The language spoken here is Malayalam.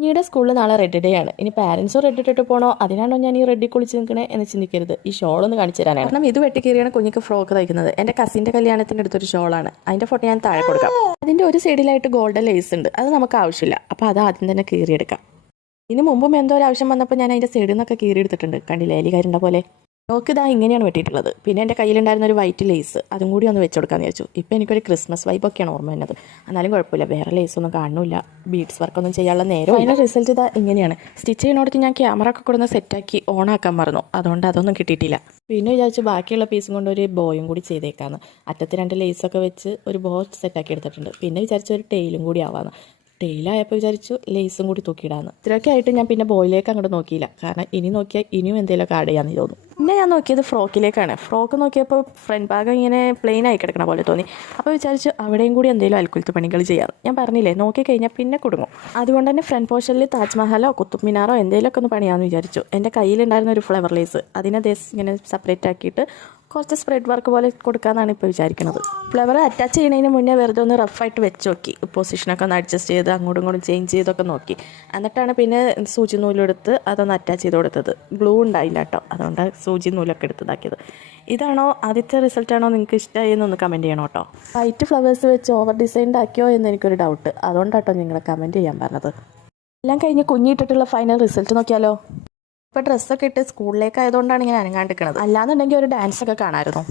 കുഞ്ഞിയുടെ സ്കൂളിൽ നാളെ റെഡ് ഡേ ആണ്. ഇനി പാരൻസും റെഡ് ഇട്ടിട്ട് പോകണോ, അതിനാണോ ഞാൻ ഈ റെഡിൽ കുളിച്ച് നിൽക്കണേ എന്ന് ചിന്തിക്കരുത്. ഈ ഷോൾ ഒന്ന് കാണിച്ചു തരാനാണ്. കാരണം ഇത് വെട്ടിക്കീറിയാണ് കുഞ്ഞിക്ക് ഫ്രോക്ക് തയ്ക്കുന്നത്. എൻ്റെ കസിൻ്റെ കല്യാണത്തിൻ്റെ അടുത്തൊരു ഷോളാണ്. അതിൻ്റെ ഫോട്ടോ ഞാൻ താഴെ കൊടുക്കാം. അതിൻ്റെ ഒരു സൈഡിലായിട്ട് ഗോൾഡൻ ലേസ് ഉണ്ട്. അത് നമുക്ക് ആവശ്യമില്ല. അപ്പോൾ അത് ആദ്യം തന്നെ കീറിയെടുക്കാം. ഇതിന് മുമ്പും എന്തോ ഒരു ആവശ്യം വന്നപ്പോൾ ഞാൻ അതിൻ്റെ സൈഡിൽ നിന്നൊക്കെ കീറിയെടുത്തിട്ടുണ്ട്. കണ്ടില്ലേ, എലികാരുണ്ട പോലെ. നോക്ക് ഇതാ ഇങ്ങനെയാണ് വെട്ടിയിട്ടുള്ളത്. പിന്നെ എൻ്റെ കയ്യിലുണ്ടായിരുന്ന ഒരു വൈറ്റ് ലേസ് അതും കൂടി ഒന്ന് വെച്ച് കൊടുക്കാമെന്ന് വിചാരിച്ചു. ഇപ്പോൾ എനിക്കൊരു ക്രിസ്മസ് വൈബൊക്കെയാണ് ഓർമ്മ വരുന്നത്. എന്നാലും കുഴപ്പമില്ല, വേറെ ലേസ് ഒന്നും കാണുന്നില്ല. ബീഡ്സ് വർക്കൊന്നും ചെയ്യാനുള്ള നേരം. അതിൻ്റെ റിസൾട്ട് ഇതാ ഇങ്ങനെയാണ്. സ്റ്റിച്ച് ചെയ്യുന്നോടത്ത് ഞാൻ ക്യാമറ ഒക്കെ കൊടുന്ന് സെറ്റാക്കി ഓണാക്കാൻ മറന്നു. അതുകൊണ്ട് അതൊന്നും കിട്ടിയിട്ടില്ല. പിന്നെ വിചാരിച്ചു ബാക്കിയുള്ള പീസും കൊണ്ട് ഒരു ബോയും കൂടി ചെയ്തേക്കാന്ന്. അറ്റത്ത് 2 ലേസൊക്കെ വെച്ച് ഒരു ബോ സെറ്റാക്കി എടുത്തിട്ടുണ്ട്. പിന്നെ വിചാരിച്ചു ഒരു ടെയിലും കൂടി ആവാന്ന്. ടെയിലായപ്പോൾ വിചാരിച്ചു ലേസും കൂടി തൂക്കിയിടാന്ന്. ഇത്രയൊക്കെ ആയിട്ട് ഞാൻ പിന്നെ ബോയിലേക്ക് അങ്ങോട്ട് നോക്കിയില്ല. കാരണം ഇനി നോക്കിയാൽ ഇനിയും എന്തെങ്കിലുമൊക്കെ ആഡ് ചെയ്യാമെന്ന് തോന്നുന്നു. പിന്നെ ഞാൻ നോക്കിയത് ഫ്രോക്കിലേക്കാണ്. ഫ്രോക്ക് നോക്കിയപ്പോൾ ഫ്രണ്ട് ഭാഗം ഇങ്ങനെ പ്ലെയിൻ ആയി കിടക്കണ പോലെ തോന്നി. അപ്പോൾ വിചാരിച്ചു അവിടെയും കൂടി എന്തെങ്കിലും അൽക്കുലത്ത് പണികൾ ചെയ്യാം. ഞാൻ പറഞ്ഞില്ലേ, നോക്കിക്കഴിഞ്ഞാൽ പിന്നെ കുടുങ്ങും. അതുകൊണ്ട് തന്നെ ഫ്രണ്ട് പോർഷനിൽ താജ്മഹലോ കുത്തുബ് മിനാറോ എന്തെങ്കിലുമൊക്കെ ഒന്ന് പണിയാമെന്ന് വിചാരിച്ചു. എൻ്റെ കയ്യിലുണ്ടായിരുന്ന ഒരു ഫ്ലവർ ലേസ് അതിനെ ഇങ്ങനെ സെപ്പറേറ്റ് ആക്കിയിട്ട് കുറച്ച് സ്പ്രെഡ് വർക്ക് പോലെ കൊടുക്കാമെന്നാണ് ഇപ്പോൾ വിചാരിക്കുന്നത്. ഫ്ലവർ അറ്റാച്ച് ചെയ്യുന്നതിന് മുന്നേ വെറുതെ ഒന്ന് റഫായിട്ട് വെച്ച് നോക്കി. പൊസിഷനൊക്കെ ഒന്ന് അഡ്ജസ്റ്റ് ചെയ്ത് അങ്ങോട്ടും ഇങ്ങോട്ടും ചേഞ്ച് ചെയ്തൊക്കെ നോക്കി. എന്നിട്ടാണ് പിന്നെ സൂചി നൂലെടുത്ത് അതൊന്ന് അറ്റാച്ച് ചെയ്ത് കൊടുത്തത്. ഗ്ലൂ ഉണ്ടായില്ല കേട്ടോ, അതുകൊണ്ട് സൂചി നൂലൊക്കെ എടുത്തതാക്കിയത്. ഇതാണോ ആദ്യത്തെ റിസൾട്ടാണോ നിങ്ങൾക്ക് ഇഷ്ടമായി എന്നൊന്ന് കമൻറ്റ് ചെയ്യണം കേട്ടോ. വൈറ്റ് ഫ്ലവേഴ്സ് വെച്ച് ഓവർ ഡിസൈൻഡ് ആക്കിയോ എന്ന് എനിക്കൊരു ഡൗട്ട്. അതുകൊണ്ടാട്ടോ നിങ്ങളെ കമൻറ്റ് ചെയ്യാൻ പറഞ്ഞത്. എല്ലാം കഴിഞ്ഞ് കുഞ്ഞിട്ടിട്ടുള്ള ഫൈനൽ റിസൾട്ട് നോക്കിയാലോ. ഇപ്പോൾ ഡ്രസ്സൊക്കെ ഇട്ട് സ്കൂളിലേക്ക് ആയതുകൊണ്ടാണ് ഇങ്ങനെ അനങ്ങാണ്ടിരിക്കുന്നത്. അല്ലാന്നുണ്ടെങ്കിൽ ഒരു ഡാൻസൊക്കെ കാണാമായിരുന്നു.